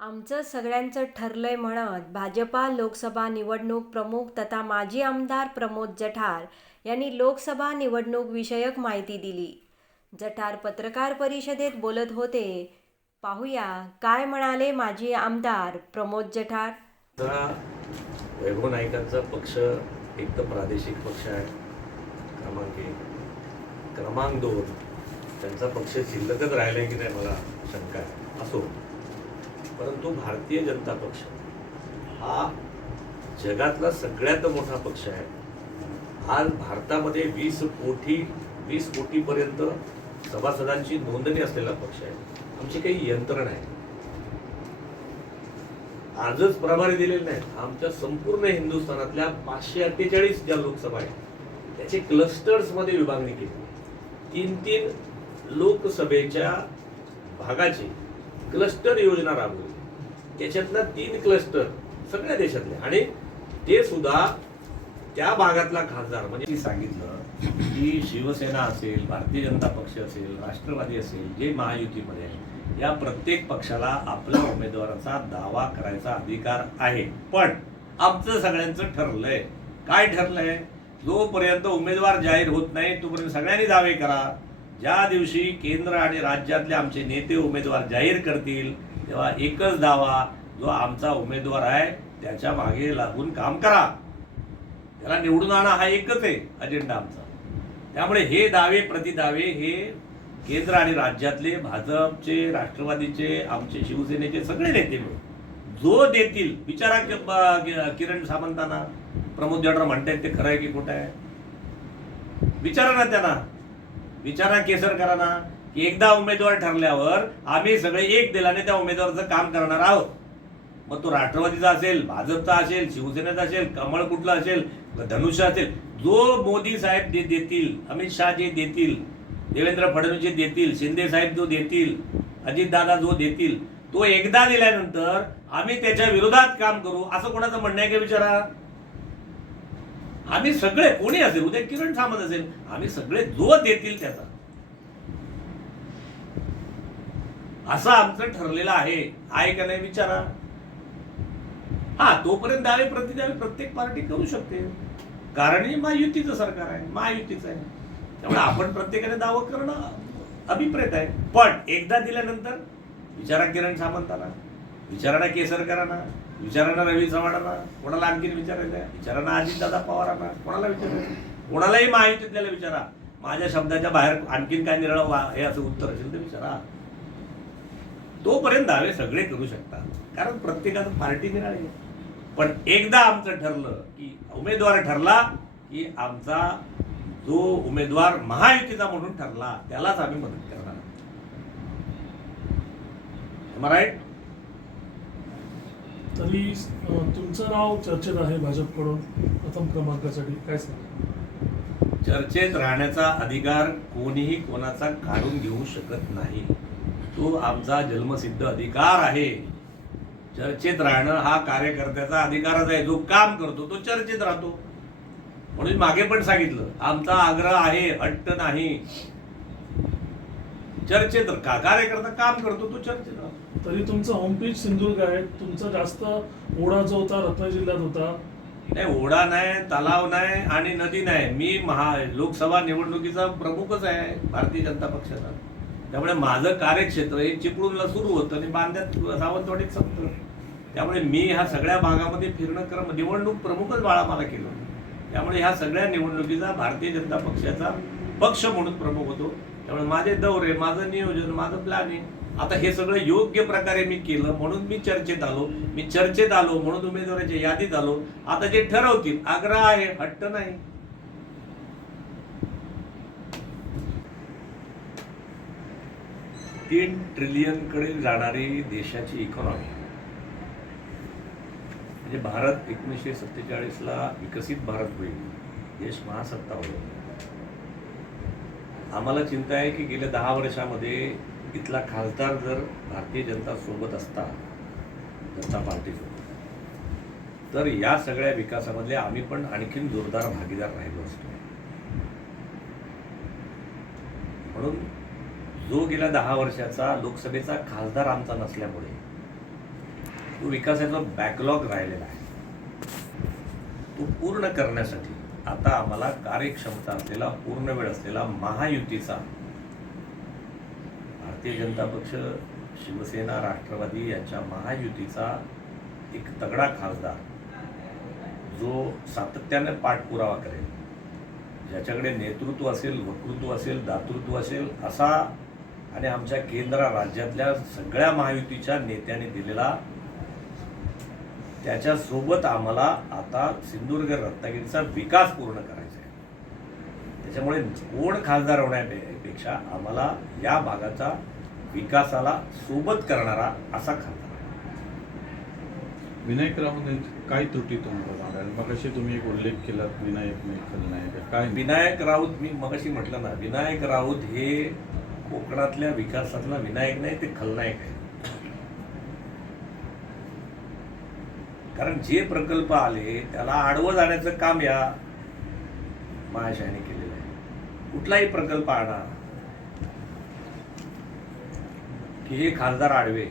आमचं सगळ्यांचं ठरलंय म्हणत भाजपा लोकसभा निवडणूक प्रमुख तथा माजी आमदार प्रमोद जठार यांनी लोकसभा निवडणूक विषयक माहिती दिली. जठार पत्रकार परिषदेत बोलत होते पाहूया काय म्हणाले माजी आमदार प्रमोद जठार? वैभव नाईकांचा पक्ष एक तर प्रादेशिक पक्ष आहे. क्रमांक एक. क्रमांक दोन. त्यांचा पक्ष शिल्लकच राहिला की नाही मला शंका आहे. असो. परंतु भारतीय जनता पक्ष हा जगातला सगळ्यात मोठा पक्ष आहे. आज भारतामध्ये वीस कोटी वीस कोटीपर्यंत सभासदांची नोंदणी असलेला पक्ष आहे. आमची काही यंत्रणा आहे. आजच प्रभारी दिलेले नाहीत. आमच्या संपूर्ण हिंदुस्थानातल्या पाचशे अठ्ठेचाळीस ज्या लोकसभा आहेत त्याचे क्लस्टर्समध्ये विभागणी केली. तीन तीन लोकसभेच्या भागाची क्लस्टर योजना राबवली. त्याच्यातला तीन क्लस्टर सगळ्या देशातले आणि ते सुद्धा त्या भागातला खासदार म्हणजे सांगितलं की शिवसेना असेल भारतीय जनता पक्ष असेल राष्ट्रवादी असेल जे महायुतीमध्ये आहे या प्रत्येक पक्षाला आपल्या उमेदवाराचा दावा करायचा अधिकार आहे. पण आमचं सगळ्यांचं ठरलंय. काय ठरलंय? जोपर्यंत उमेदवार जाहीर होत नाही तोपर्यंत सगळ्यांनी दावे करा. ज्या दिवशी केंद्र आणि राज्यातले आमचे नेते उमेदवार जाहीर करतील तेव्हा एकच दावा जो आमचा उमेदवार आहे त्याच्यामागे लागून काम करा. त्याला निवडून आणा हा एकच आहे अजेंडा आमचा. त्यामुळे हे दावे प्रतिदावे हे केंद्र आणि राज्यातले भाजपचे राष्ट्रवादीचे आमचे शिवसेनेचे सगळे नेते मिळून. जो देतील विचारा कि- किरण सामंतांना. प्रमोद जडर म्हणतायत ते खरं आहे की खोटं आहे? विचारा ना त्यांना. विचारा केसरकरांना की एकदा उमेदवार ठरल्यावर आम्ही सगळे एक दिलाने त्या उमेदवाराचं काम करणार आहोत. मग तो राष्ट्रवादीचा असेल भाजपचा असेल शिवसेनेचा असेल कमळ कुठला असेल धनुष्य असेल जो मोदी साहेब जे देतील अमित शहा जे देतील देवेंद्र फडणवीस जे देतील शिंदे साहेब जो देतील अजितदादा जो देतील तो एकदा दिल्यानंतर आम्ही त्याच्या विरोधात काम करू असं कोणाचं म्हणणं आहे का विचारा? आम्ही सगळे कोणी असेल? उद्या किरण सामंत असेल. आम्ही सगळे जो देतील त्याचा. असं आमचं ठरलेलं आहे. आहे का नाही विचारा. हा तोपर्यंत दावे प्रतिदावे प्रत्येक पार्टी करू शकते. कारण हे महायुतीचं सरकार आहे. महायुतीचं आहे. त्यामुळे आपण प्रत्येकाने दावा करणं अभिप्रेत आहे. पण एकदा दिल्यानंतर विचारा किरण सामंताला विचारणा केसरकरांना विचारा रवी चव्हाणांना कोणाला आणखीन विचारायचं विचारांना विचारा दादा अजितदादा पवारांना कोणाला विचारायचं कोणालाही महायुतीतल्याला विचारा. माझ्या शब्दाच्या बाहेर आणखीन काय निर्णय वा- हे असं उत्तर असेल तर विचारा. तोपर्यंत दावे सगळे करू शकतात कारण प्रत्येकाचं पार्टी निराळी आहे. पण एकदा आमचं ठरलं की उमेदवार ठरला की आमचा जो उमेदवार महायुतीचा म्हणून ठरला त्यालाच आम्ही मदत करणार राईट तरी तुमचं नाव चर्चेत आहे भाजपकडून प्रथम क्रमांकासाठी. काय सांगा चर्चेत राहण्याचा अधिकार कोणीही कोणाचा काढून घेऊ शकत नाही. तो आमचा जन्मसिद्ध अधिकार आहे. चर्चेत राहणं हा कार्यकर्त्याचा अधिकारच आहे. जो काम करतो तो चर्चेत राहतो. म्हणून मागे पण सांगितलं आमचा आग्रह आहे हट्ट नाही. चर्चेत का कार्यकर्ता काम करतो तो चर्चेत तरी तुमचं होमपेज सिंधुदुर्ग आहे? तुमचा जास्त ओढा जो होता रत्नागिरी जिल्ह्यात होता. नाही ओढा नाही तलाव नाही आणि नदी नाही. मी महा लोकसभा निवडणुकीचा प्रमुखच आहे भारतीय जनता पक्षाचा. त्यामुळे माझं कार्यक्षेत्र हे चिपळूणला सुरू होतं आणि बांध्यात सावंतवाडीत संपतं त्यामुळे मी ह्या सगळ्या भागामध्ये फिरणं क्रम निवडणूक प्रमुखच बाळा मला केलं. त्यामुळे ह्या सगळ्या निवडणुकीचा भारतीय जनता पक्षाचा पक्ष म्हणून प्रमुख होतो. त्यामुळे माझे दौरे माझं नियोजन माझं प्लॅनिंग आता हे सगळं योग्य प्रकारे मी केलं म्हणून मी चर्चेत आलो. मी चर्चेत आलो म्हणून उमेदवाराच्या यादीत आलो. आता जे ठरवतील आग्रह आहे हट्ट नाही. तीन ट्रिलियनकडे जाणारी देशाची इकॉनॉमी म्हणजे भारत एकोणीसशे सत्तेचाळीसला विकसित भारत होईल. देश महासत्ता होईल. आम्हाला चिंता आहे की गेल्या दहा वर्षामध्ये इथला खासदार जर भारतीय जनता सोबत असता जनता पार्टीसोबत तर या सगळ्या विकासामधले आम्ही पण आणखीन जोरदार भागीदार राहिलो असतो. म्हणून जो गेल्या दहा वर्षाचा लोकसभेचा खासदार आमचा नसल्यामुळे तो विकासाचा बॅकलॉग राहिलेला आहे. तो पूर्ण करण्यासाठी आता आम्हाला कार्यक्षमता असलेला पूर्ण वेळ असलेला महायुतीचा भारतीय जनता पक्ष शिवसेना राष्ट्रवादी यांच्या महायुतीचा एक तगडा खासदार जो सातत्याने पाठपुरावा करेल. ज्याच्याकडे नेतृत्व असेल वक्तृत्व असेल दातृत्व असेल असा आणि आमच्या केंद्र राज्यातल्या सगळ्या महायुतीच्या नेत्याने दिलेला त्याच्यासोबत आम्हाला आता सिंधुदुर्ग रत्नागिरीचा विकास पूर्ण करायचा आहे. त्याच्यामुळे कोण खासदार होण्यापेक्षा आम्हाला या भागाचा विकासाला सोबत करणारा असा खासदार विनायक राऊत यांची काय त्रुटी तुम्हाला मग अशी तुम्ही एक उल्लेख केलात विनायक नाही खलनायक. काय? विनायक राऊत मी मगाशी म्हटलं ना विनायक राऊत हे कोकणातल्या विकासातला विनायक नाही ते खलनायक आहे. कारण जे प्रकल्प आले त्याला आडवं जाण्याचं काम या महाशयाने केलेलं आहे. कुठलाही प्रकल्प आणा की हे खासदार आडवे.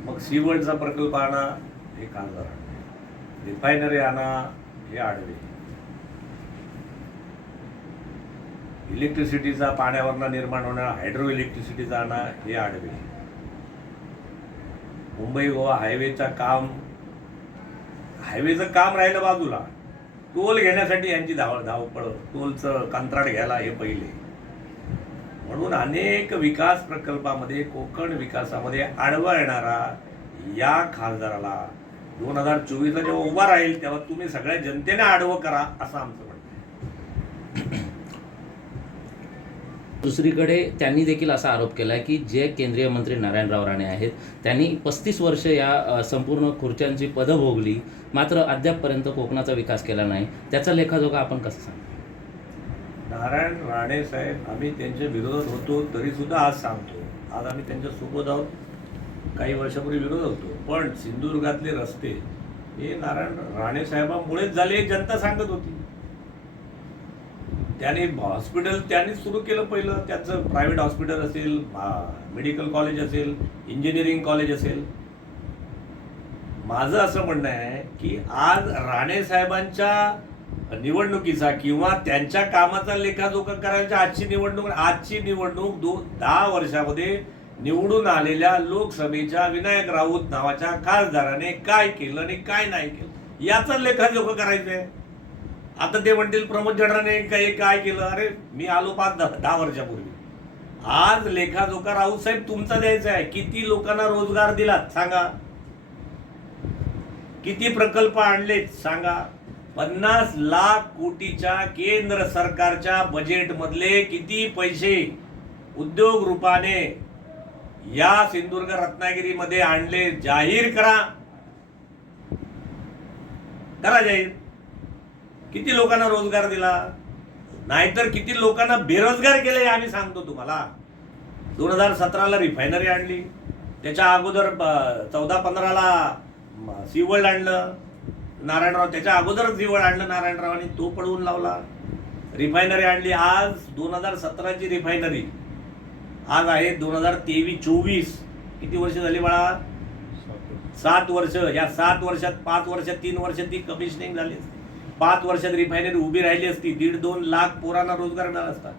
मग सीवर्डचा प्रकल्प आणा हे खासदार आडवे. रिफायनरी आणा हे आडवे. इलेक्ट्रिसिटीचा पाण्यावरनं निर्माण होणार हायड्रो इलेक्ट्रिसिटीचा आणा हे आडवे. मुंबई गोवा हायवेचा काम हायवेचं काम राहिलं बाजूला. टोल घेण्यासाठी यांची धाव धावपळ टोलचं कंत्राट घ्यायला हे पहिले. म्हणून अनेक विकास प्रकल्पामध्ये कोकण विकासामध्ये आडवा येणारा या खासदाराला दोन हजार चोवीसला जेव्हा उभा राहील तेव्हा तुम्ही सगळ्या जनतेने आडवं करा असं आमचं म्हणणं आहे. दुसरीकडे त्यांनी देखील असा आरोप केला आहे की जे केंद्रीय मंत्री नारायणराव राणे आहेत त्यांनी पस्तीस वर्ष या संपूर्ण खुर्च्यांची पदं भोगली मात्र अद्यापपर्यंत कोकणाचा विकास केला नाही. त्याचा लेखाजोखा आपण कसा सांग? नारायण राणे साहेब आम्ही त्यांच्या विरोधात होतो तरीसुद्धा आज सांगतो. आज आम्ही त्यांच्यासोबत आहोत. काही वर्षापूर्वी विरोध होतो. पण सिंधुदुर्गातले रस्ते हे नारायण राणे साहेबांमुळेच झाले जनता सांगत होती. त्याने हॉस्पिटल त्यांनी सुरू केलं पहिलं. त्याचं प्रायव्हेट हॉस्पिटल असेल मेडिकल कॉलेज असेल इंजिनिअरिंग कॉलेज असेल. माझं असं म्हणणं आहे की आज राणे साहेबांच्या निवडणुकीचा किंवा त्यांच्या कामाचा लेखाजोखा करायच्या आजची निवडणूक आजची निवडणूक दो दहा वर्षामध्ये निवडून आलेल्या लोकसभेच्या विनायक राऊत नावाच्या खासदाराने काय केलं आणि काय नाही केलं? याचा लेखाजोखा करायचा आहे. आता ते म्हणतील प्रमोद जडराने काही काय केलं? अरे मी आलो पाच दहा दहा वर्षापूर्वी. आज लेखाजोखा राऊत साहेब तुमचा द्यायचा आहे. किती लोकांना रोजगार दिलात सांगा. किती प्रकल्प आणलेत सांगा. पन्नास लाख कोटीच्या केंद्र सरकारच्या बजेट मधले किती पैसे उद्योग रूपाने या सिंधुदुर्ग रत्नागिरीमध्ये आणले जाहीर करा. करा जाहीर. किती लोकांना रोजगार दिला? नाहीतर किती लोकांना बेरोजगार केले हे आम्ही सांगतो तुम्हाला. दोन हजार सतराला रिफायनरी आणली. त्याच्या अगोदर चौदा पंधराला सीवर्ल्ड आणलं. नारायणराव त्याच्या अगोदरच सीवर्ल्ड आणलं नारायणरावांनी. तो पळवून लावला. रिफायनरी आणली. आज दोन हजार सतराची रिफायनरी आज आहे दोन हजार तेवीस चोवीस. किती वर्ष झाली बाळा? सात वर्ष. या सात वर्षात पाच वर्षात तीन वर्ष ती कमिशनिंग झाली पाच वर्षात रिफायनरी उभी राहिली असती दीड दोन लाख पोरांना रोजगार मिळाला असता.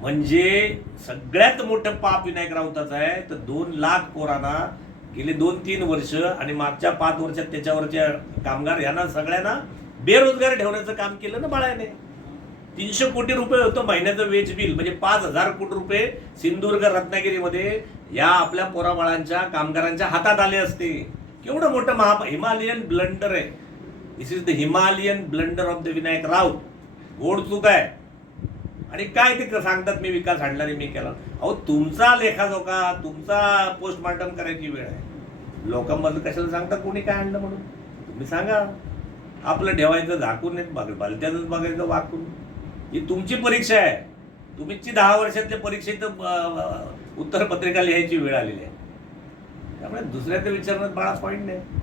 म्हणजे सगळ्यात मोठं पाप विनायक राऊताचं आहे तर दोन लाख पोरांना गेले दोन तीन वर्ष आणि मागच्या पाच वर्षात त्याच्यावरच्या कामगार यांना सगळ्यांना बेरोजगार ठेवण्याचं काम केलं ना बाळाने. तीनशे कोटी रुपये होतं महिन्याचं वेज बिल म्हणजे पाच हजार कोटी रुपये सिंधुदुर्ग रत्नागिरीमध्ये या आपल्या पोराबाळांच्या कामगारांच्या हातात आले असते. केवढं मोठं महा हिमालयन ब्लंडर आहे. This is the Himalayan blunder of the Vinayak Raut गोड चूक आहे. आणि काय ते सांगतात? मी विकास आणला आणि मी केला. अहो तुमचा लेखाजोखा तुमचा पोस्टमार्टम करायची वेळ आहे. लोकांमधलं कशाला सांगतात? कोणी काय आणलं म्हणून? तुम्ही सांगा. आपलं ठेवायचं झाकून येत बघ भलत्याच बघायचं वाकून. ही तुमची परीक्षा आहे. तुमची दहा वर्षातल्या परीक्षेत उत्तरपत्रिका लिहायची वेळ आलेली आहे. त्यामुळे दुसऱ्याचं विचारणं बाळा पॉईंट नाही.